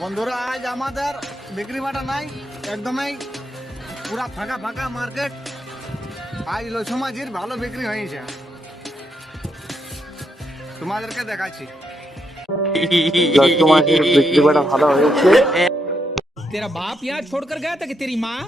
বন্ধুরা আজ আমাদের বিক্রি বাটা নাই, একদমই পুরা ফাঁকা ফাঁকা মার্কেট। আজ লসু মাঝির ভালো বিক্রি হয়েছে, তোমাদেরকে দেখাচ্ছি। लट्टू माछिर बिक्री बड़ा ভালো হয়েছে। तेरा बाप यहाँ छोड़कर गया था कि तेरी माँ?